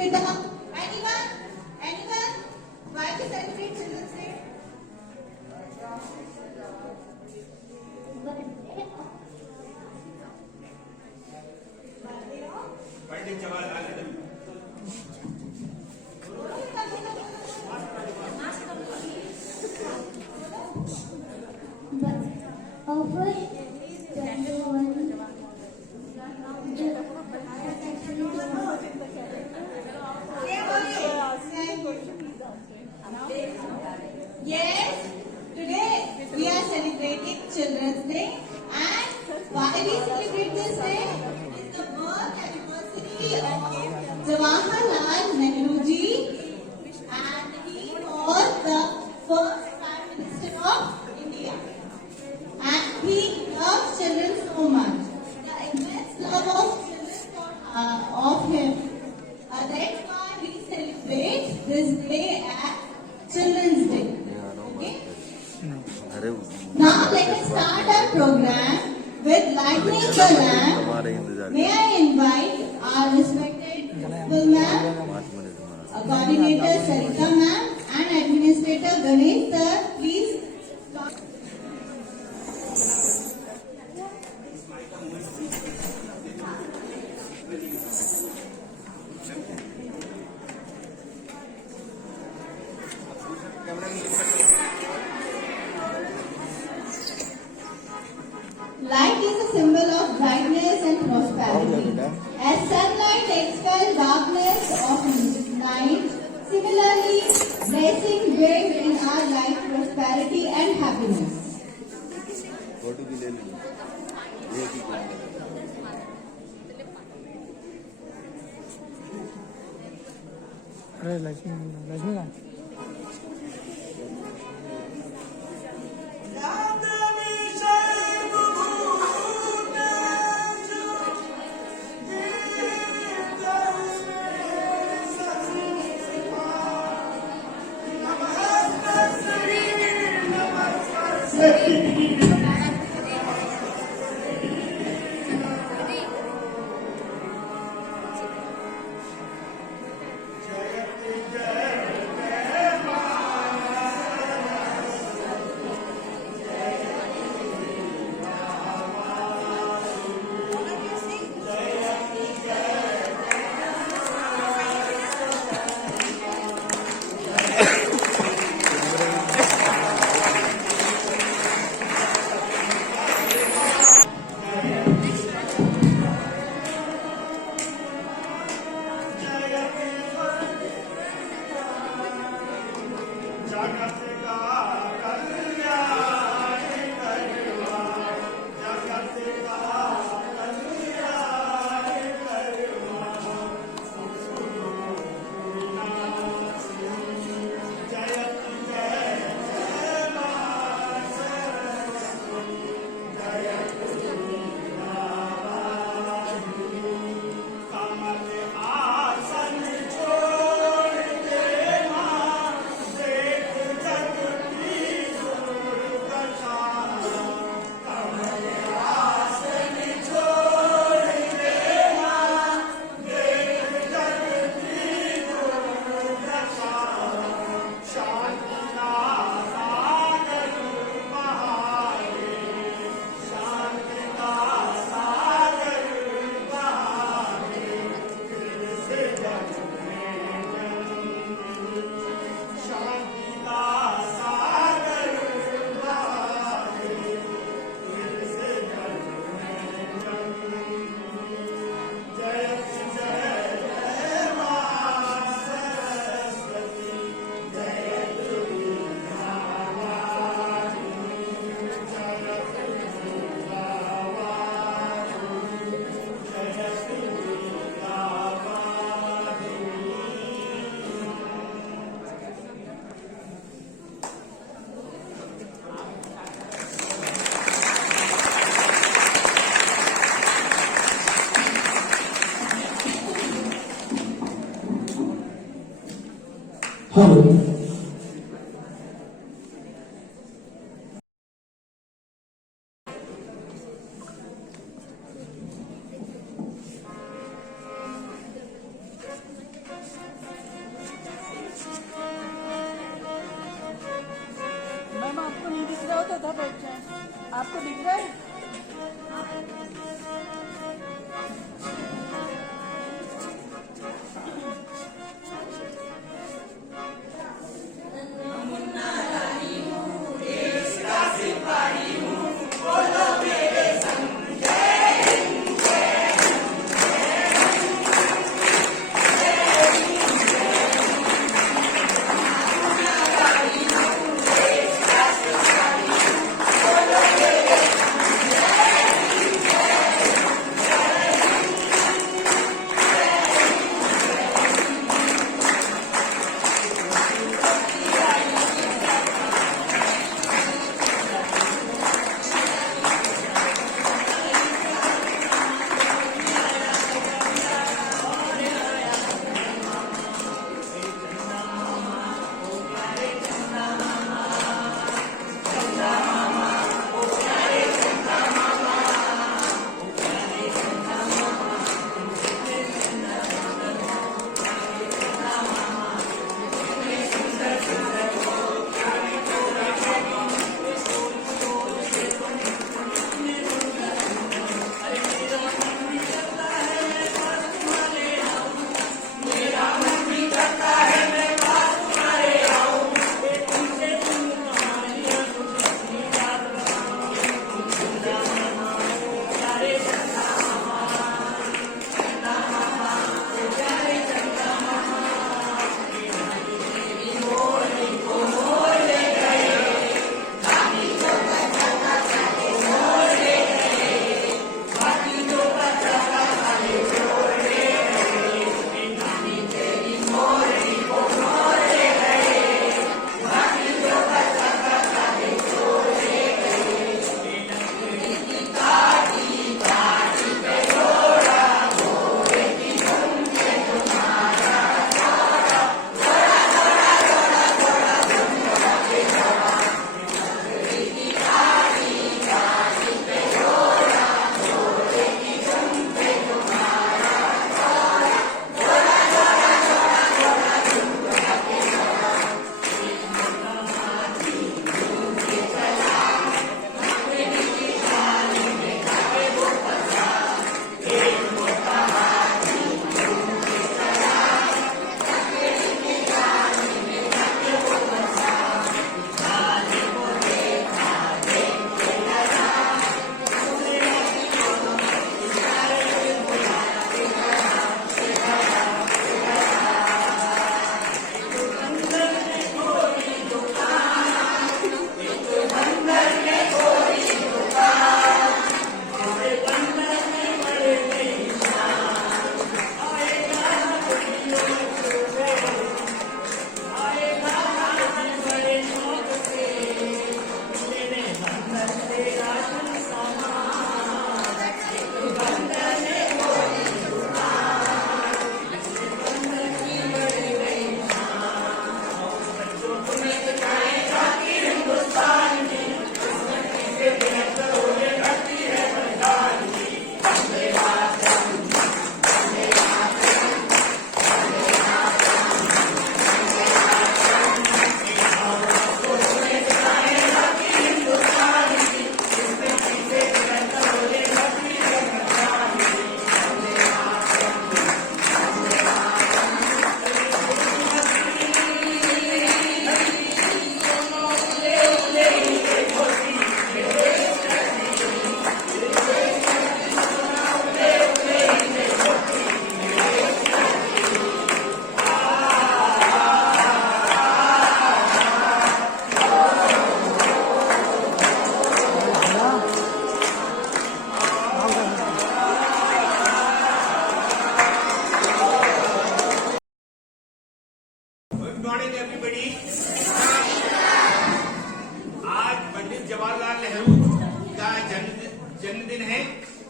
बेटा? Anyone? Anyone? Why to celebrate Children's Day? Pandit जवाहरलाल Nehru. Yes, today we are celebrating Children's Day, and why we celebrate this day? It's the birth anniversary of Jawaharlal Nehru ji, and he was the first Prime Minister of India, and he loved children so much. The immense love of children of him. That's why we celebrate this day as Children's Day. Okay? Now let us start our program with lighting the lamp. May I invite our respected principal ma'am, coordinator Sarita ma'am, and administrator Ganesh sir. Please start. Light is a symbol of brightness and prosperity. As sunlight expels darkness of night, similarly, blessing brings in our life prosperity and happiness. Photo भी ले लो, एक ही काम करें। अरे लक्ष्मीकांत हेलो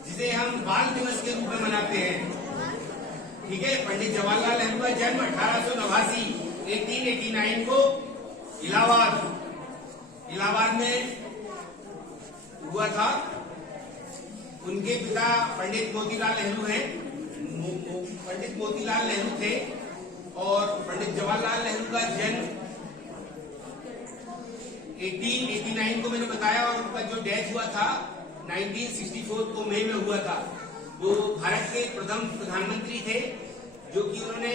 जिसे हम बाल दिवस के रूप में मनाते हैं। ठीक है, पंडित जवाहरलाल नेहरू का जन्म 1889 1889 को इलाहाबाद में हुआ था। उनके पिता पंडित मोतीलाल नेहरू हैं, पंडित मोतीलाल नेहरू थे, और पंडित जवाहरलाल नेहरू का जन्म 1889 को मैंने बताया, और उनका जो डेथ हुआ था 1964 को मई में हुआ था। वो भारत के प्रथम प्रधानमंत्री थे, जो कि उन्होंने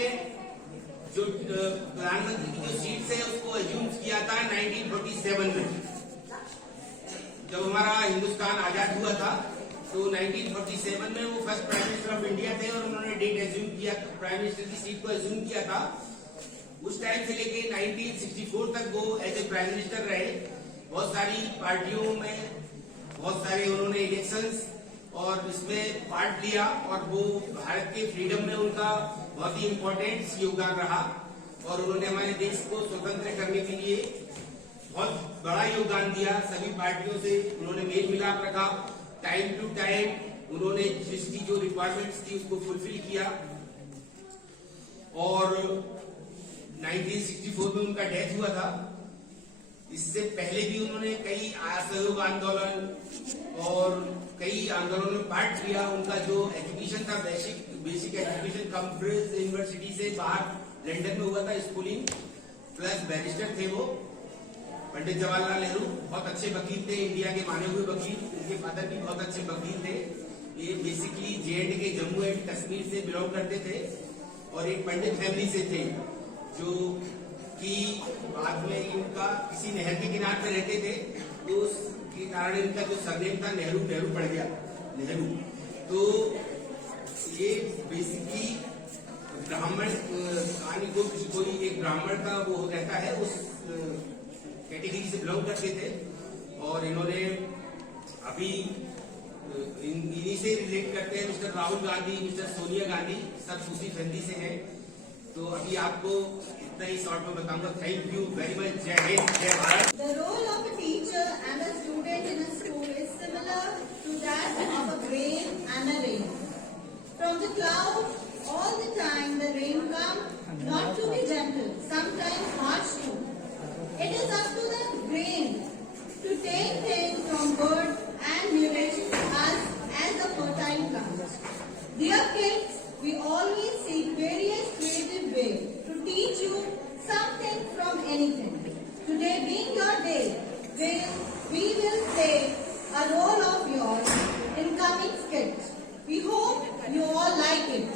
जो प्रधानमंत्री की जो सीट है उसको अज्यूम किया था 1947 में, जब हमारा हिंदुस्तान आजाद हुआ था। तो 1947 में वो first prime minister of India थे, और उन्होंने डेट एज्यूम किया, प्राइम मिनिस्टर की सीट को एज्यूम किया था। उस टाइम से लेके 1964 तक वो एज ए प्राइम मिनिस्टर रहे। बहुत सारी पार्टियों में बहुत सारे उन्होंने इलेक्शंस और इसमें पार्ट लिया, और वो भारत के फ्रीडम में उनका बहुत ही इम्पोर्टेंट योगदान रहा, और उन्होंने हमारे देश को स्वतंत्र करने के लिए बहुत बड़ा योगदान दिया। सभी पार्टियों से उन्होंने मेल मिलाप रखा, टाइम टू टाइम उन्होंने जिसकी जो रिक्वायरमेंट्स थी उसको फुलफिल किया, और 1964 में उनका डेथ हुआ था। इससे पहले भी उन्होंने कई असहयोग आंदोलन और कई आंदोलनों में पार्ट लिया। उनका जो एजुकेशन था, बेसिक एजुकेशन कैम्ब्रिज यूनिवर्सिटी से बाहर लंदन में हुआ था, स्कूलिंग प्लस बैरिस्टर थे वो। पंडित जवाहरलाल नेहरू बहुत अच्छे वकील थे, इंडिया के माने हुए वकील। उनके फादर भी बहुत अच्छे वकील थे। ये बेसिकली J&K जम्मू एंड कश्मीर से बिलोंग करते थे, और एक पंडित फैमिली से थे, जो कि बाद में इनका किसी नहर के किनारे पे रहते थे, तो उसके कारण इनका जो सरनेम था नेहरू पड़ गया, नेहरू। तो ये बेसिकली ब्राह्मण कहानी को कोई एक ब्राह्मण का वो रहता है, उस कैटेगरी से बिलोंग करते थे, और इन्होंने अभी इन्हीं से रिलेट करते हैं। मिस्टर राहुल गांधी, मिस्टर सोनिया गांधी सब उसी फैमिली से हैं। तो अभी आपको इतना ही शॉर्ट में बताऊंगा। Thank you very much. जय हिंद, जय Bharat. The role of a teacher and a student in a school is similar to that of a grain and a rain. From the cloud, all the time the rain comes, not to be gentle, sometimes harsh too. It is up to the grain to take things from bird and nourish us as the fertile comes. Dear kids, we always seek various creative ways to teach you something from anything. Today being your day, we will play a role of yours in coming skits. We hope you all like it.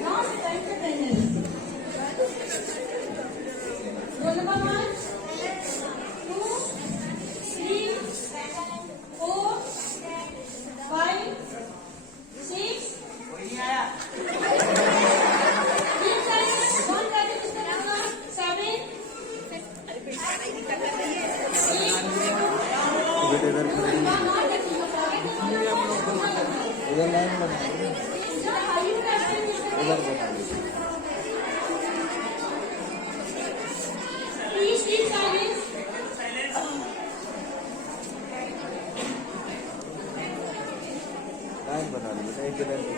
Now entrepreneurs. Roll number 1, 2, 3, 4, 5, 6. बेटे इधर खड़े हैं। इधर लाइन बना दो, उधर बना दो। लाइन बना दो बेटा, एक line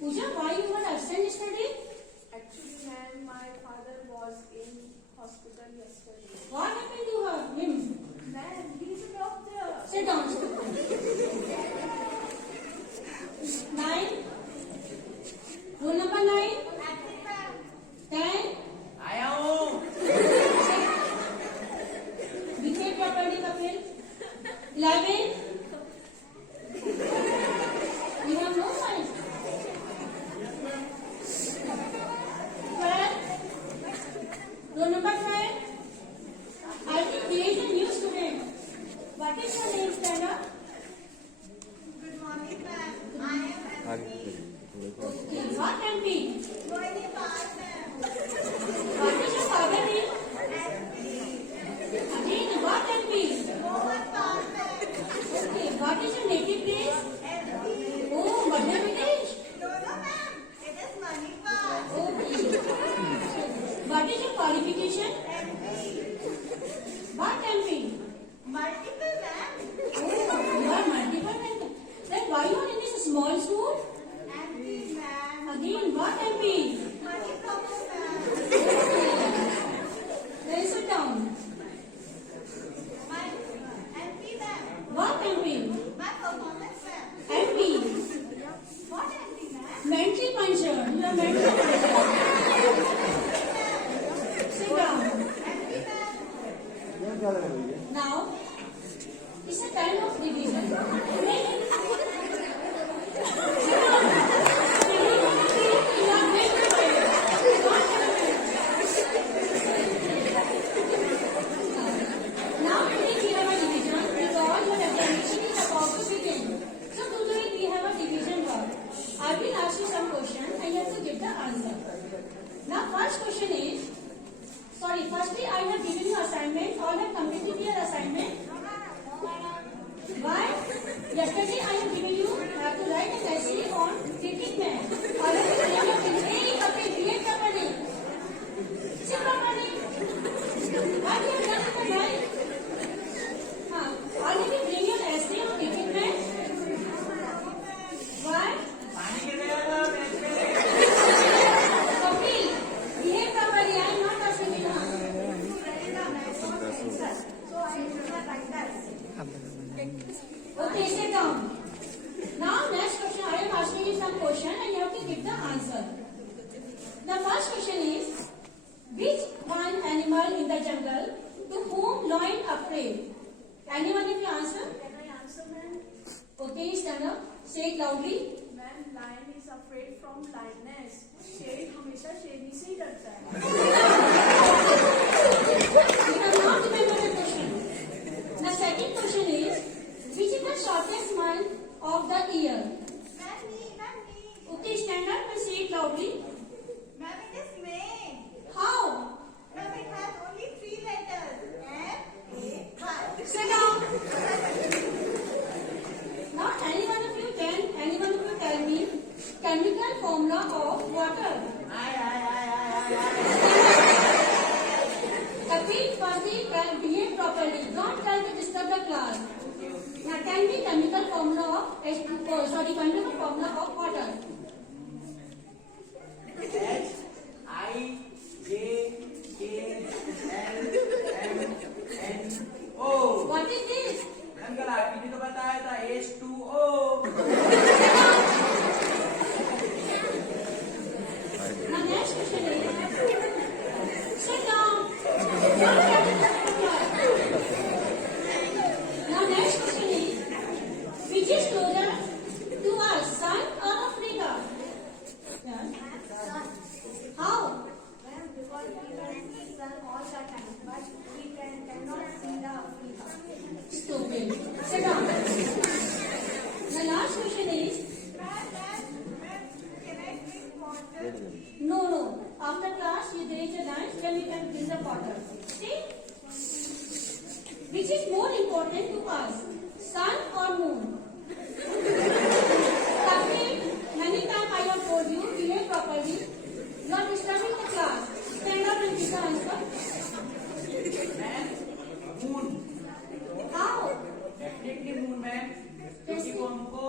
Pooja, why you were absent yesterday? Actually, ma'am, my father was in hospital yesterday. What happened to him? Ma'am, he Oh, Madhya Pradesh. No, ma'am. It is Manipur. Okay. What is your qualification? MP. What MP? Multiple, ma'am. Oh, you are multiple. Then why you are in this small school? MP, ma'am. Again, what MP? Money problem, ma'am. Then sit down. My MP, ma'am. What MP? My performance, ma'am. MP. What MP, ma'am? Mentally punctured. You are mentally punctured. Sit down. MP, ma'am. Now, it's a kind of division. Now today we have a division because your examination is about to begin. So today we have a division work. I will ask you some questions and you have to give the answer. Now first question is, firstly I have given you assignment. All have completed your assignment. Why? Yesterday I have given you have to write an essay on cricket man. All of you bring your very copy, read properly. Sit properly. What you have done in the night? All of you bring your essay on cricket man. Why? Kapil, behave properly. I am not asking you now. Okay, sit down. Now, next question. I am asking you some question and you have to give the answer. The first question is, which one animal in the jungle to whom lion afraid? Anyone if you answer? Can I answer, ma'am? Okay, stand up. Say it loudly. Ma'am, lion is afraid from lioness. शेर हमेशा शेरनी से ही डरता है. You have not remembered the question. The second question is, which is the shortest month of the year? Ma'am, me. Okay, stand up and say it loudly. Ma'am, it is May. How? Ma'am, it has only 3 letters. M, A, Y. Sit down. Now, any one of you tell me chemical formula of water? Kapil, Fuzzy, behave properly. Don't try to disturb the class. Now, tell me chemical formula of chemical formula of water. H-I-J-K-L-M-N-O. What is this? Madam कल आपने तो बताया था H2O. Now, next question is, sit down. Now, next question is, which is closer to us, Sun or Africa? Yes. How? Because we can see sun all the time, but we cannot see the Africa. Stupid. Sit down. The last question is, Can I drink water? no. After class, there is a lunch, then you can drink the water. See? Which is more important to us, sun or moon? Kapil, many times I have told you, behave properly. You are disturbing the class. Stand up and give the answer. Ma'am moon. How? Definitely moon ma'am. क्योंकि वो हमको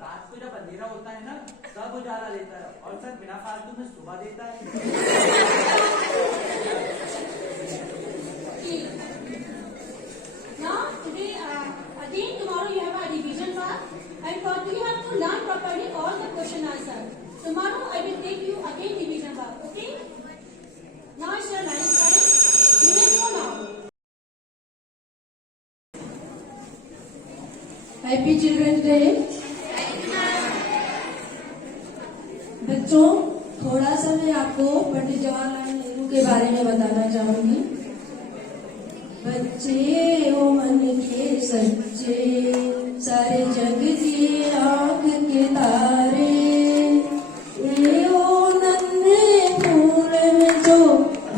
रात को जब अंधेरा होता है ना तब उजाला देता है और सर बिना फालतू में सुबह देता है. Now, today, again, tomorrow you have a revision part, and for you have to learn properly all the question answer. Tomorrow I will take you again revision part, okay? Now it's your lunch time. You may go now. Happy children's day. बच्चों, थोड़ा सा मैं आपको पंडित जवाहरलाल नेहरू के बारे में बताना चाहूंगी. बच्चे ओ मन के सच्चे, सारे जग की आंख के तारे, ये ओ नन्हे फूल में जो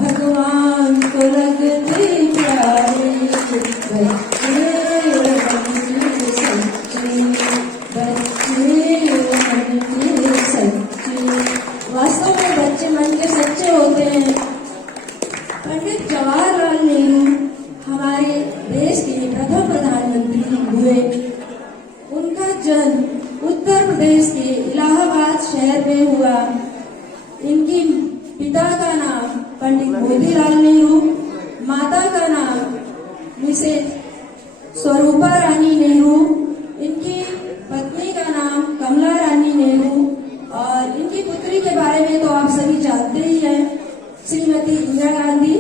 भगवान को लगते प्यारे. बच्चे ओ मन के सच्चे, जन्म उत्तर प्रदेश के इलाहाबाद शहर में हुआ। इनकी पिता का नाम पंडित मोतीलाल नेहरू, माता का नाम मिसेज स्वरूपा रानी नेहरू, इनकी पत्नी का नाम कमला रानी नेहरू और इनकी पुत्री के बारे में तो आप सभी जानते ही हैं, श्रीमती इंदिरा गांधी,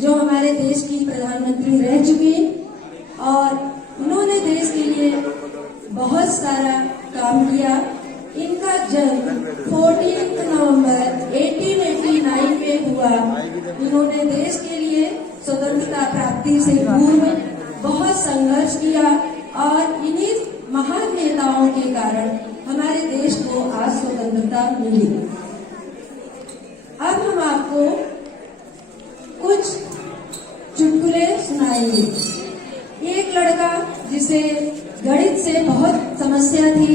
जो हमारे देश की प्रधानमंत्री रह चुकी और उन्होंने देश के लिए बहुत सारा काम किया। इनका जन्म 14 नवंबर 1889 में हुआ। इन्होंने देश के लिए स्वतंत्रता प्राप्ति से पूर्व बहुत संघर्ष किया और इन्हीं महान नेताओं के कारण हमारे देश को आज स्वतंत्रता मिली। अब हम आपको कुछ चुटकुले सुनाएंगे। एक लड़का जिसे गणित से बहुत समस्या थी,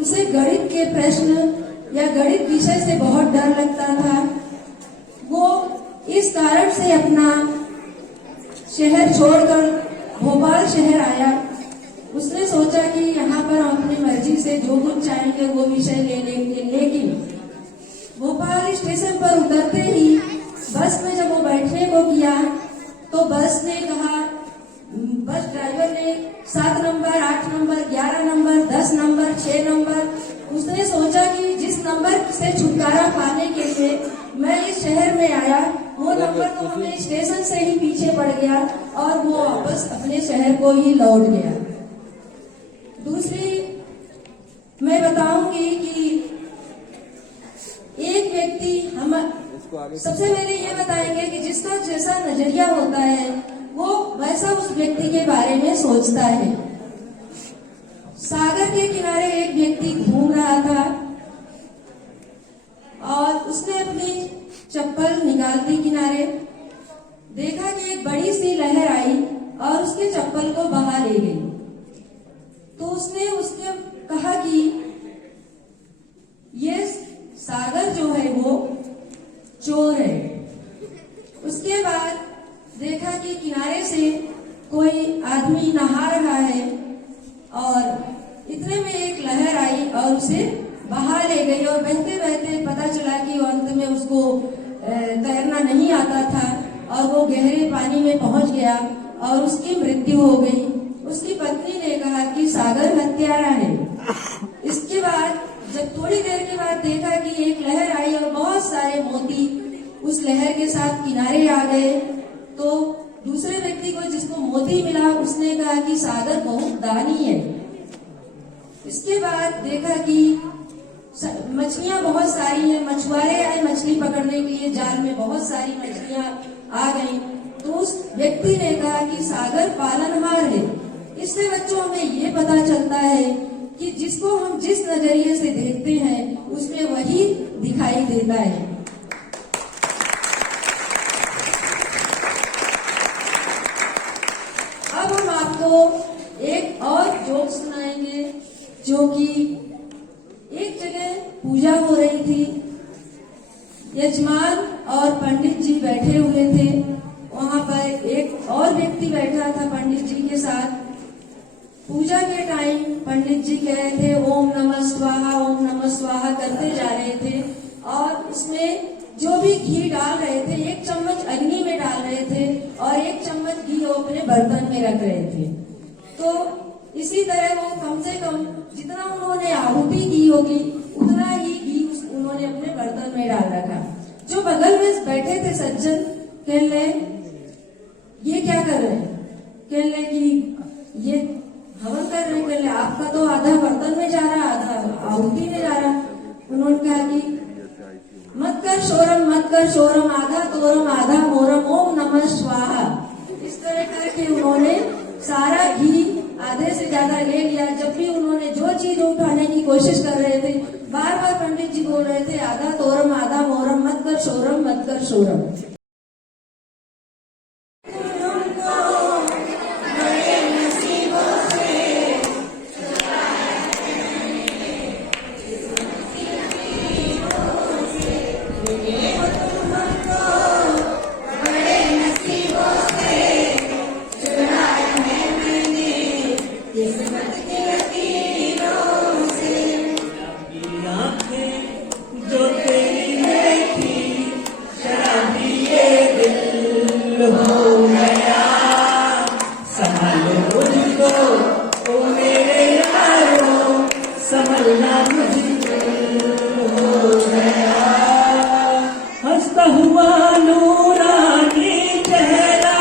उसे गणित के प्रश्न या गणित विषय से बहुत डर लगता था। वो इस कारण से अपना शहर छोड़कर भोपाल शहर आया। उसने सोचा कि यहाँ पर हम अपनी मर्जी से जो कुछ चाहेंगे वो विषय ले लेंगे, लेकिन भोपाल स्टेशन पर उतरते ही बस में जब वो बैठने को किया तो बस ने कहा, बस ड्राइवर ने 7 नंबर, 8 नंबर, 11 नंबर, 10 नंबर, 6 नंबर, उसने सोचा कि जिस नंबर से छुटकारा पाने के लिए मैं इस शहर में आया, वो नंबर तो हमें स्टेशन से ही पीछे पड़ गया और वो वापस अपने शहर को ही लौट गया। दूसरी मैं बताऊंगी कि एक व्यक्ति हम सबसे पहले ये बताएंगे कि जिसका जैसा नजरिया होता है वो वैसा उस व्यक्ति के बारे में सोचता है। सागर के किनारे एक व्यक्ति घूम रहा था और उसने अपनी चप्पल निकाल दी किनारे, देखा कि एक बड़ी सी लहर आई और उसके चप्पल को बहा ले गई। तो उसने उसके कहा कि ये सागर जो है वो चोर है। उसके बाद देखा कि किनारे से कोई आदमी नहा रहा है और इतने में एक लहर आई और उसे बहा ले गई और बहते बहते पता चला कि अंत में उसको तैरना नहीं आता था और वो गहरे पानी में पहुंच गया और उसकी मृत्यु हो गई। उसकी पत्नी ने कहा कि सागर हत्यारा है। इसके बाद जब थोड़ी देर के बाद देखा कि एक लहर आई और बहुत सारे मोती उस लहर के साथ किनारे आ गए, तो दूसरे व्यक्ति को जिसको मोती मिला उसने कहा कि सागर बहुत दानी है। इसके बाद देखा कि मछलियां बहुत सारी हैं, मछुआरे आए मछली पकड़ने के लिए, जाल में बहुत सारी मछलियां आ गई। तो उस व्यक्ति ने कहा कि सागर पालनहार है। इससे बच्चों हमें ये पता चलता है कि जिसको हम जिस नजरिए से देखते हैं उसमें वही दिखाई देता है। अब हम आपको एक और जोक सुनाएंगे, जो कि एक जगह पूजा हो रही थी। यजमान और पंडित जी बैठे हुए थे। वहां पर एक और व्यक्ति बैठा था पंडित जी के साथ। पूजा के टाइम पंडित जी कह रहे थे ओम नमः स्वाहा, ओम नमः स्वाहा करते जा रहे थे और उसमें जो भी घी डाल रहे थे, 1 चम्मच अग्नि में डाल रहे थे और 1 चम्मच घी वो अपने बर्तन में रख रहे थे। तो इसी तरह वो कम से कम जितना उन्होंने आहुति की होगी उतना ही घी उन्होंने अपने बर्तन में डाल रखा। जो बगल में बैठे थे सज्जन कह रहे ये क्या कर रहे हैं, कह रहे कि ये हवन कर रहे हैं। कह रहे आपका तो आधा बर्तन में जा रहा, आधा आहुति में जा रहा। उन्होंने कहा कि मत कर शोरम, आधा तोरम आधा मोरम, ओम नमः स्वाहा। इस तरह करके उन्होंने सारा घी आधे से ज्यादा ले लिया। जब भी उन्होंने जो चीज उठाने की कोशिश कर रहे थे, बार बार पंडित जी बोल रहे थे आधा तोरम आधा मोरम, मत कर शोरम, मत कर शोरम। किस्मत की लकीरों संभलना मुश्किल हो गया। हंसता हुआ नूरानी चेहरा,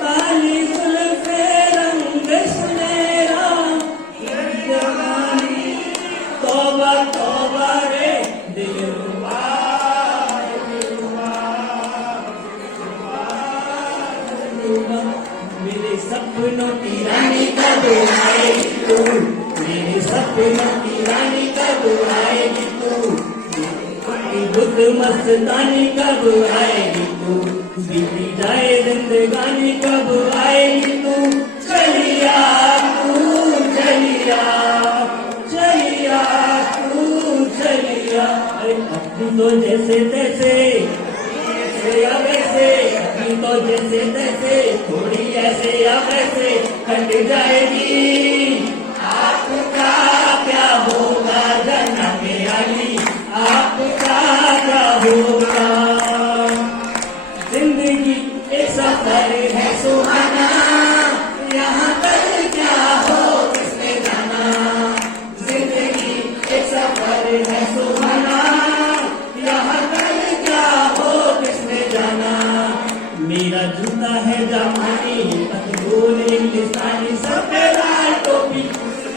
काली जुल्फे रंग सुनहरा, जवानी तौबा तौबा रे दिलरुबा, दिलरुबा। मेरे सपनों की रानी कब आएगी तू, मेरे सपनों की रानी कब आएगी तू, बुद्ध मस्तानी कब आएगी तू, बीती जाए जिंदगानी कब आएगी तू, चलिया तू चलिया, चलिया तू चलिया। अरे अब तू तो जैसे तैसे, ऐसे या वैसे, अब तो जैसे तैसे, थोड़ी ऐसे या वैसे कट जाएगी। आपका क्या होगा जन्नत आली, आपका क्या होगा। जिंदगी एक सफर है सुहाना, यहाँ कल क्या हो किसने जाना। जिंदगी एक सफर है सुहाना, यहाँ कल क्या हो किसने जाना। मेरा जूता है जापानी, पतलून इंग्लिस्तानी, सब पे लाल टोपी,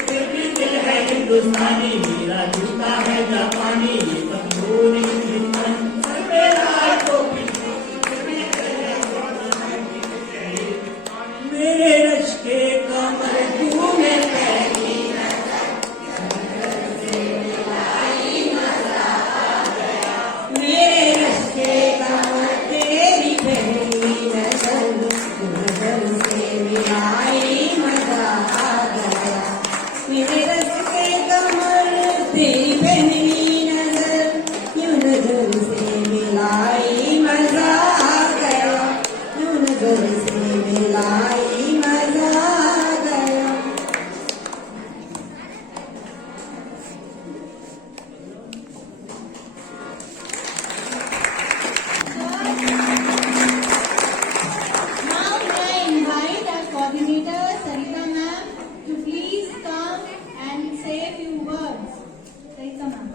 फिर भी दिल है हिंदुस्तानी। मेरा जूता है जापानी, पतलून इंग्लिस्तानी, सब पे लाल टोपी, फिर भी दिल है हिंदुस्तानी। मेरे रश के कमर तूने पहनी, मेरे रस्ते कमर तेरी पहली नजर, नजर से मिलाई मजा आ गया। मेरे रस्ते कमर तेरी पहली नजर, यूं नजर से मिलाई मजा आ गया, यूं नजर से मिलाई मजा आ गया। Now may I invite our coordinator Sarita ma'am to please come and say a few words. Sarita ma'am.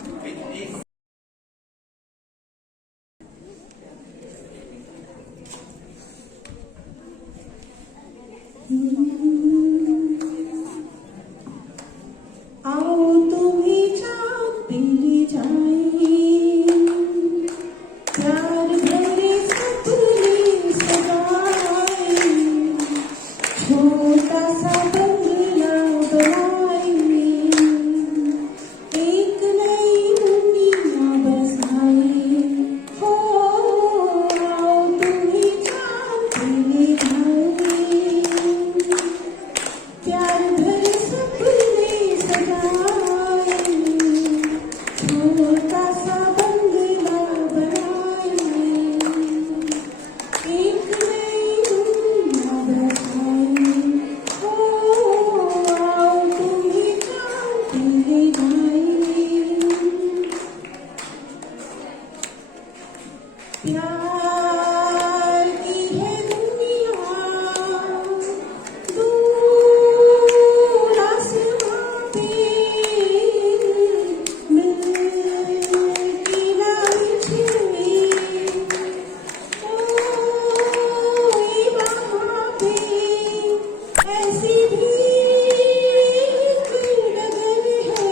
आओ तुम्हें चाहते ले जाए, प्यार भरे सपने सजाए, छोटा सा बंगला बनाए, एक नई दुनिया बसाए। हो आओ तुम्हें चाहते ले जाए, प्यार भरे सपने सजाए, छोटा सा बंगला बनाए, एक नई दुनिया बसाए। हो आओ तुम्हें चाहते ले जाए, प्यार की है दुनिया दूर आसमां पे, मिलती ना बिछड़ी, ओए वहाँ पे ऐसी भी एक डगर है,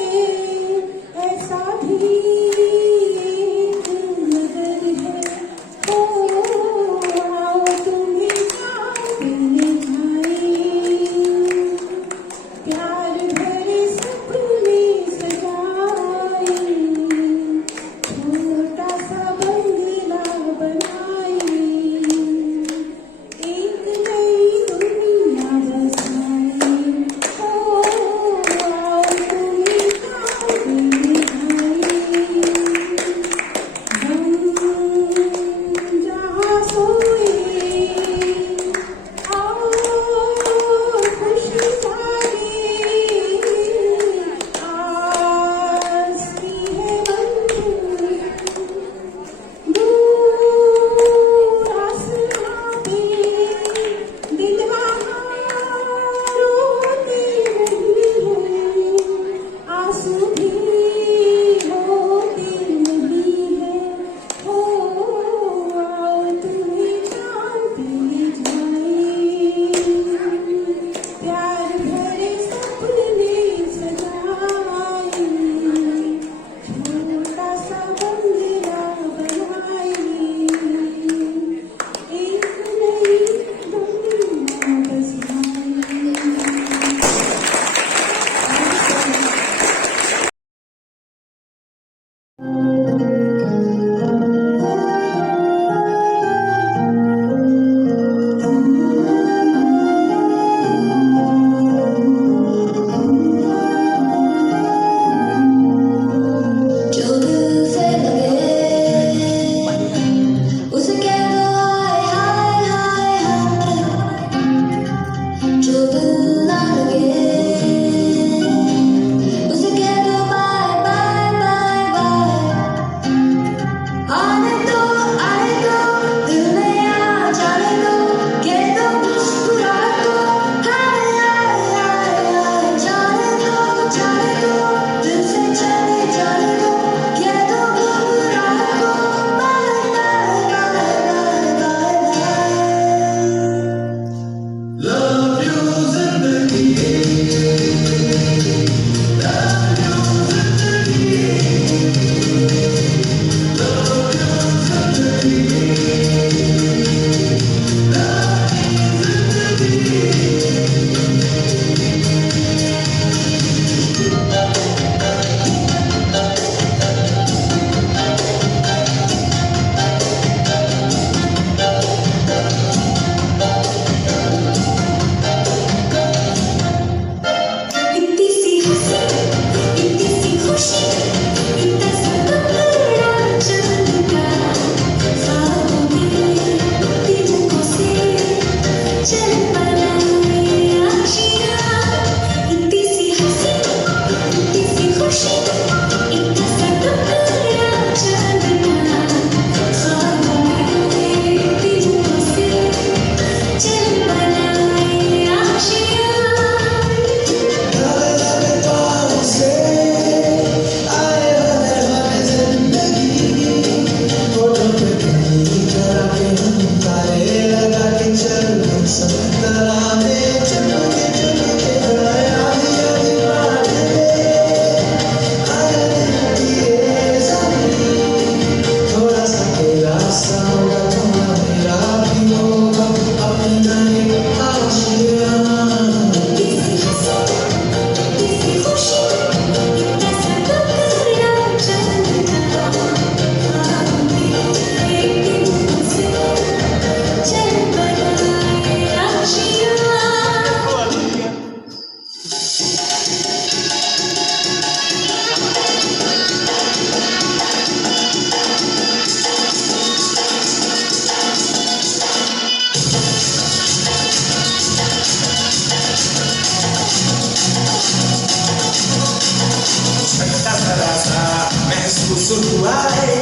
महसूस हुआ है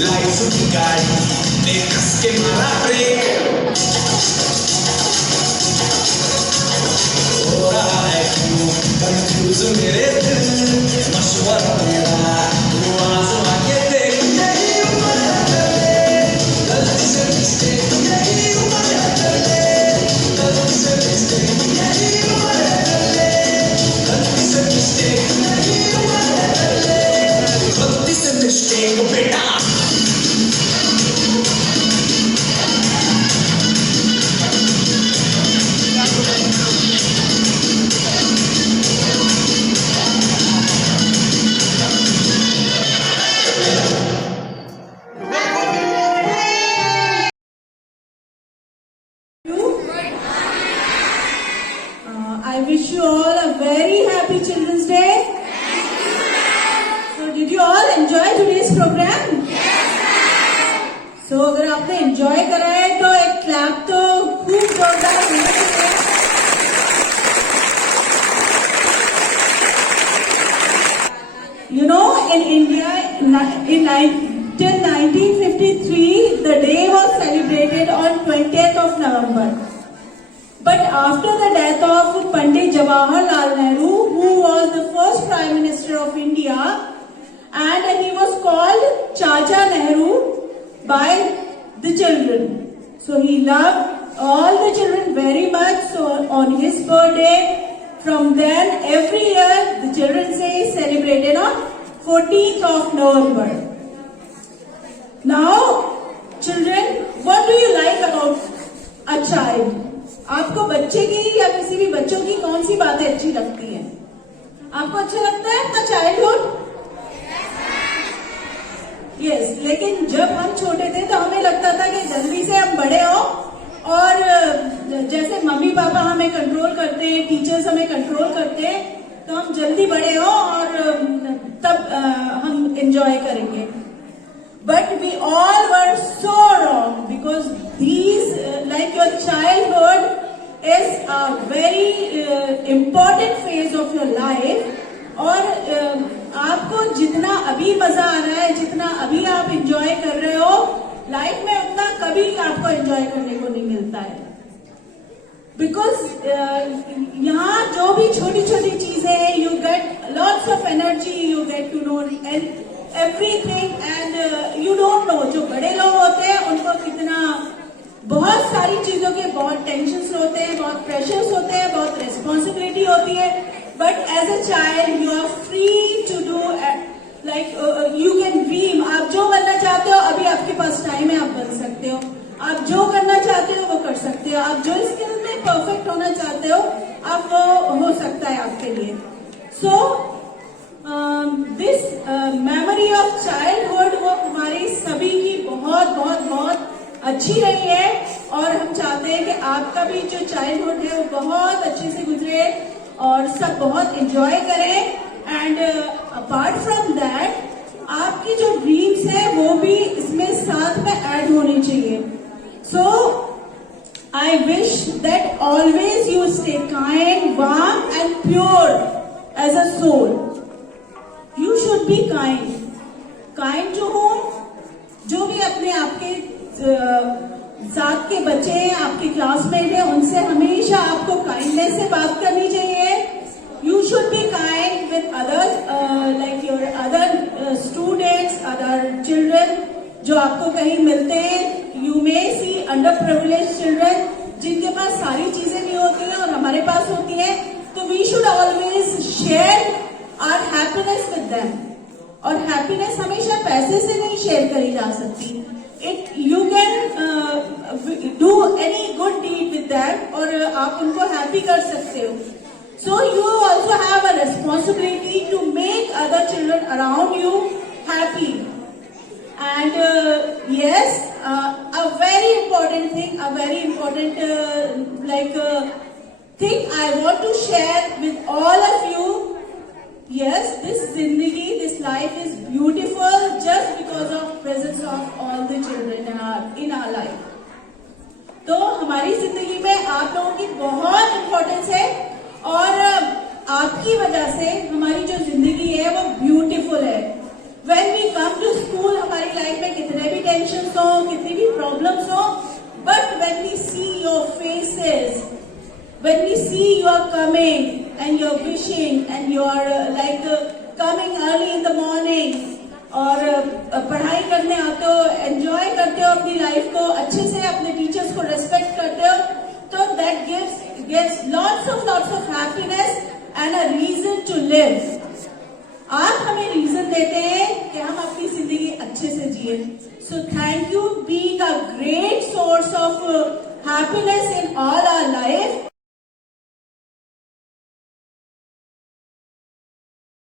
लाइफ की गाड़ी ने कस के मारा ब्रेक हो रहा है क्यों कंफ्यूज मेरे दिल मशवरा मेरा तू आजमा के देख यही उम्र है गलती से मिस्टेक यही उम्र है गलती से मिस्टेक यही उम्र है गलती से मिस्टेक यही उम्र है गलती से मिस्टेक बेटा I wish you all a very happy Children's Day. So, did you all enjoy today's program? So, अगर आपने enjoy करा है तो एक clap तो खूब जोरदार होना चाहिए. You know, in India, till 1953, the day was celebrated on 20th of November. But after the death of Pandit Jawaharlal Nehru, who was the first Prime Minister of India, and he was called Chacha Nehru by the children. So he loved all the children very much. So on his birthday, from then every year the Children's Day is celebrated on 14th of November. Now, children, what do you like about a child? आपको बच्चे की या किसी भी बच्चों की कौन सी बातें अच्छी लगती हैं? आपको अच्छा लगता है आपका चाइल्डहुड? यस, लेकिन जब हम छोटे थे तो हमें लगता था कि जल्दी से हम बड़े हो और जैसे मम्मी पापा हमें कंट्रोल करते हैं, टीचर्स हमें कंट्रोल करते हैं, तो हम जल्दी बड़े हो और तब हम एंजॉय करेंगे. But we all were so wrong because these, like your childhood, is a very important phase of your life. और आपको जितना अभी मजा आ रहा है, जितना अभी आप एंजॉय कर रहे हो, लाइफ में उतना कभी आपको एंजॉय करने को नहीं मिलता है. Because यहाँ जो भी छोटी छोटी चीजें हैं, you get lots of energy, you get to know and everything, and you don't know. जो बड़े लोग होते हैं उनको कितना बहुत सारी चीजों के बहुत टेंशन्स होते हैं, बहुत प्रेशर्स होते हैं, बहुत रिस्पॉन्सिबिलिटी होती है. But as a child you are free to do like you can dream. आप जो बनना चाहते हो अभी आपके पास टाइम है, आप बन सकते हो. आप जो करना चाहते हो वो कर सकते हो. आप जो स्किल में परफेक्ट होना चाहते हो आप वो हो सकता है आपके लिए. So this memory of childhood वो हमारी सभी की बहुत बहुत बहुत अच्छी रही है और हम चाहते हैं कि आपका भी जो चाइल्डहुड है वो बहुत अच्छे से गुजरे और सब बहुत एंजॉय करें. एंड अपार्ट फ्रॉम दैट आपकी जो ड्रीम्स है वो भी इसमें साथ में ऐड होनी चाहिए. So I wish that always you stay kind, warm and pure as a soul. Be kind to home, जो भी अपने आपके साथ के बच्चे हैं, आपके क्लासमेट हैं, उनसे हमेशा आपको काइंडनेस से बात करनी चाहिए. You should be kind with others, like your other students, other children, जो आपको कहीं मिलते हैं. You may see underprivileged children, जिनके पास सारी चीजें नहीं होती हैं और हमारे पास होती हैं. तो we should always share our happiness with them. और हैप्पीनेस हमेशा पैसे से नहीं शेयर करी जा सकती. You can do any good deed with them, और आप उनको हैप्पी कर सकते हो. So you also have a responsibility to make other children around you happy. And yes, a very important thing, a very important thing I want to share with all of you. Yes, this zindagi, this life is beautiful just because of presence of all the children in our life. तो हमारी जिंदगी में आप लोगों की बहुत इम्पोर्टेंस है, और आपकी वजह से हमारी जो जिंदगी है वो ब्यूटीफुल है. When we come to school, हमारी लाइफ में कितने भी टेंशन हो, कितनी भी प्रॉब्लम्स हो, but when we see your faces, when we see you are coming and you're wishing and you are coming early in the morning, और पढ़ाई करने आते हो, एंजॉय करते हो अपनी लाइफ को, अच्छे से अपने टीचर्स को रेस्पेक्ट करते हो, तो that gives lots of happiness and a reason to live. आप हमें रीजन देते हैं कि हम अपनी जिंदगी अच्छे से जिए. So thank you being a great source of happiness in all our life.